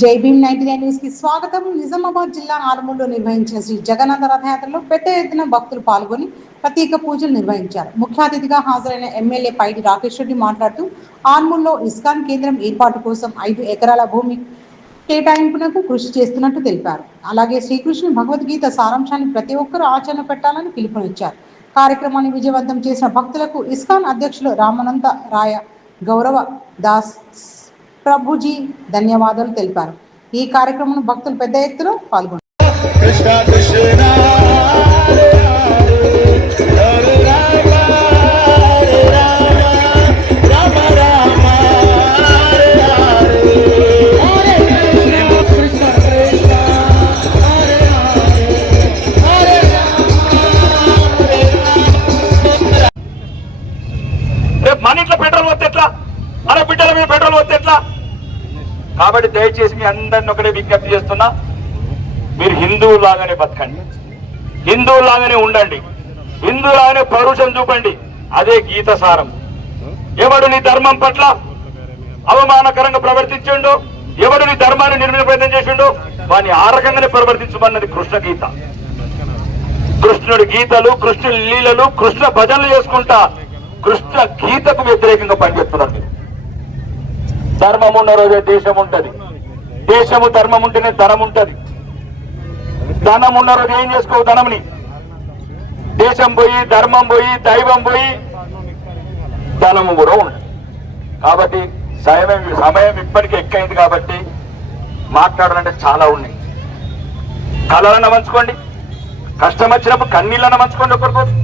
జై భీమ్ 99 న్యూస్ కి స్వాగతం. నిజామాబాద్ జిల్లా ఆర్మూర్లో నిర్వహించిన శ్రీ జగన్నాథ రథయాత్రలో పెద్ద ఎత్తున భక్తులు పాల్గొని ప్రత్యేక పూజలు నిర్వహించారు. ముఖ్య అతిథిగా హాజరైన ఎమ్మెల్యే పైడి రాకేష్ రెడ్డి మాట్లాడుతూ ఆర్మూర్లో ఇస్కాన్ కేంద్రం ఏర్పాటు కోసం 5 ఎకరాల భూమి కేటాయింపునకు కృషి చేస్తున్నట్టు తెలిపారు. అలాగే శ్రీకృష్ణుని భగవద్గీత సారాంశాన్ని ప్రతి ఒక్కరూ ఆచరణ పెట్టాలని పిలుపునిచ్చారు. కార్యక్రమాన్ని విజయవంతం చేసిన భక్తులకు ఇస్కాన్ అధ్యక్షులు రామానంద రాయ గౌరవ దాస్ ప్రభుజీ ధన్యవాదాలు తెలిపారు. ఈ కార్యక్రమంలో భక్తులు పెద్ద ఎత్తున పాల్గొన్నారు. మన ఇంట్లో పెట్రోల్ వస్తే ఎట్లా, మన బిడ్డల మీద పెట్రోల్ వస్తే ఎట్లా? కాబట్టి దయచేసి మీ అందరిని ఒకటే విజ్ఞప్తి చేస్తున్నా, మీరు హిందువులాగానే బతకండి, హిందువులాగానే ఉండండి, హిందువులాగానే పౌరుషం చూపండి. అదే గీత సారం. ఎవడు నీ ధర్మం పట్ల అవమానకరంగా ప్రవర్తించిండు, ఎవడు నీ ధర్మాన్ని నిర్మిన ప్రయత్నం చేసిండు, వాడిని ఆ రకంగానే ప్రవర్తించమన్నది కృష్ణ గీత. కృష్ణుడి గీతలు, కృష్ణుడి లీలలు, కృష్ణ భజనలు చేసుకుంటా కృష్ణ గీతకు వ్యతిరేకంగా పనిచేస్తున్నారు. ధర్మం ఉన్న రోజే దేశం ఉంటది, దేశము ధర్మం ఉంటేనే ధనం ఉంటది. ధనం ఉన్న రోజు ఏం చేసుకోవు ధనంని. దేశం పోయి, ధర్మం పోయి, దైవం పోయి, ధనము కూడా ఉండదు. కాబట్టి సమయం ఇప్పటికీ ఎక్కువైంది కాబట్టి మాట్లాడాలంటే చాలా ఉన్నాయి. కళలన్న పంచుకోండి, కష్టం వచ్చినప్పుడు కన్నీళ్ళన్న పంచుకోండి. ఒకరికొకరు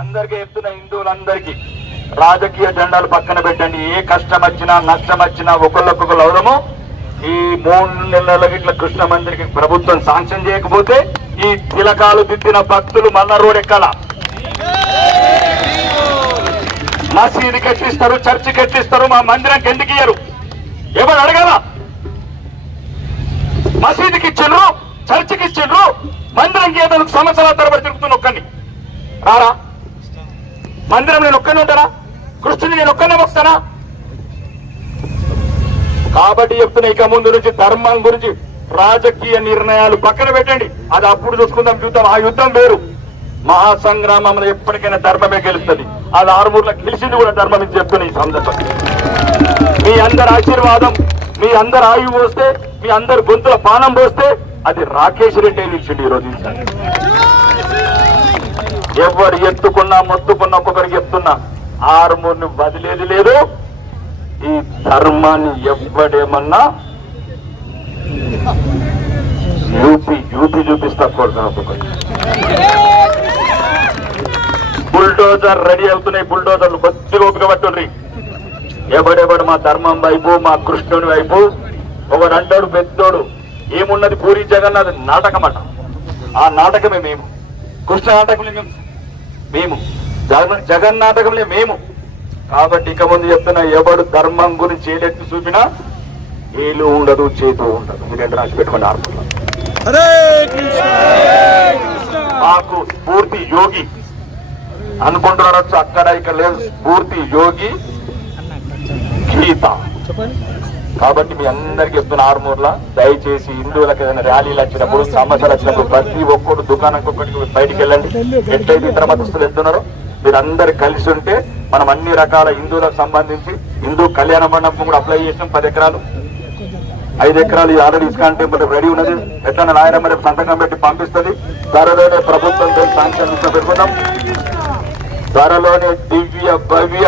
అందరికీ చెప్తున్న హిందువులందరికీ రాజకీయ జెండాలు పక్కన పెట్టండి. ఏ కష్టం వచ్చినా నష్టం వచ్చినా ఒకళ్ళొక్కొక్కరు అవడము. ఈ 3 నెలల ఇట్లా కృష్ణ మందిరికి ప్రభుత్వం శాంక్షన్ చేయకపోతే ఈ తిలకాలు దిద్దిన భక్తులు మల్ల రోడ్ ఎక్కాల. మసీదు కట్టిస్తారు, చర్చి కట్టిస్తారు, మా మందిరానికి ఎందుకు ఇయ్యరు? ఎవరు అడగాల? మసీదుకి ఇచ్చిండ్రు, చర్చికి ఇచ్చిండ్రు, మందిరంకి ఏదో సంవత్సరాల తరబడి తిరుగుతున్న ఒక్కడిని రారా? మందిరం నేను ఒక్కనే ఉంటానా? కృష్ణుని నేను ఒక్కనే వస్తానా? కాబట్టి చెప్తున్నా, ఇక ముందు నుంచి ధర్మం గురించి రాజకీయ నిర్ణయాలు పక్కన పెట్టండి. అది అప్పుడు చూసుకుందాం, యుద్ధం. ఆ యుద్ధం వేరు. మహాసంగ్రామంలో ఎప్పటికైనా ధర్మమే గెలుస్తుంది. అది ఆరుమూర్లో గెలిచింది కూడా ధర్మం అని చెప్తున్నా. ఈ సందర్భంగా మీ అందరి ఆశీర్వాదం, మీ అందరు ఆయువు పోస్తే, మీ అందరు గొంతుల పానం పోస్తే అది రాకేష్ రెడ్డి నిలిచిండు ఈరోజు. ఎవరు ఎత్తుకున్నా మొత్తుకున్నా ఒక్కొక్కరికి చెప్తున్నా, ఆరుమూర్ని వదిలేది లేదు. ఈ ధర్మాన్ని ఎవడేమన్నా యూపీ చూపిస్తా. బుల్డోజర్ రెడీ అవుతున్నాయి. బుల్డోజర్లు కొద్దిగా ఓపిక పట్టుండ్రి. ఎవడెవడు మా ధర్మం వైపు, మా కృష్ణుని వైపు. ఒకడు అంటాడు పెద్దోడు, ఏమున్నది పూరి జగన్నాథ్ నాటకం అట. ఆ నాటకమే మేము. కృష్ణ నాటకంలో మేము, జగన్నాటకంలో మేము. కాబట్టి ఇక ముందు చెప్తున్నా, ఎవడు ధర్మం గురించి ఏలెత్తి చూపినా ఏలు ఉండదు, చేతు ఉండదు. మీరేంటి రాసి పెట్టుకోండి. ఆర్మూర్లో మాకు స్ఫూర్తి యోగి అనుకుంటున్నారు, అక్కడ ఇక్కడ లేదు. స్ఫూర్తి యోగి గీత. కాబట్టి మీ అందరికి చెప్తున్న, ఆర్మూర్లో దయచేసి హిందువులకు ఏదైనా ర్యాలీలు వచ్చినప్పుడు, సమస్యలు వచ్చినప్పుడు ప్రతి ఒక్కరు దుకాణానికి ఒక్కడికి బయటికి వెళ్ళండి. ఎట్లయితే ఇతర మతస్థులు వెళ్తున్నారో మీరందరూ కలిసి ఉంటే మనం అన్ని రకాల హిందువులకు సంబంధించి హిందూ కళ్యాణ మండపం కూడా అప్లై చేసాం. 10 ఎకరాలు, 5 ఎకరాలు ఆల్రెడీ ఇస్కాన్ టెంపుల్ రెడీ ఉన్నది. ఎట్లా నాయనమ్మ రేపు సంతకం పెట్టి పంపిస్తుంది. త్వరలోనే ప్రభుత్వం శాంక్షన్ పెట్టుకుందాం. త్వరలోనే దివ్య భవ్య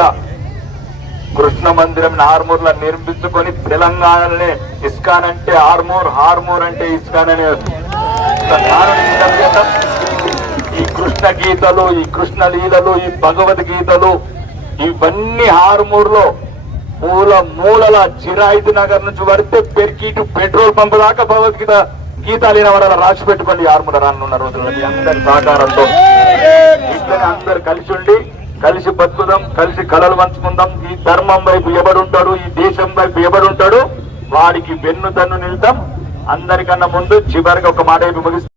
కృష్ణ మందిరం ఆర్మూర్లో నిర్మించుకొని తెలంగాణలోనే ఇస్కాన్ అంటే ఆర్మూర్, ఆర్మూర్ అంటే ఇస్కాన్ అనే ఈ కృష్ణ గీతలు, ఈ కృష్ణ లీలలు, ఈ భగవద్గీతలు ఇవన్నీ ఆర్మూర్లో మూలల చిరాయితీ నగర్ నుంచి పడితే పెరికిటు పెట్రోల్ పంప్ దాకా భగవద్గీత గీతాలు వాళ్ళ రాసి పెట్టుకోండి. ఆర్మూర్ రానున్న రోజుల్లో మీ అందరి సహకారంతో ఇట్లనే అందరు కలిసి ఉండి కలిసి బతుకుదాం, కలిసి కళలు పంచుకుందాం. ఈ ధర్మం వైపు ఎవడుంటాడు, ఈ దేశం వైపు ఎవడుంటాడు, వాడికి వెన్ను తన్ను నిలుద్దాం. అందరికన్నా ముందు చివరికి ఒక మాట ముగిస్తాం.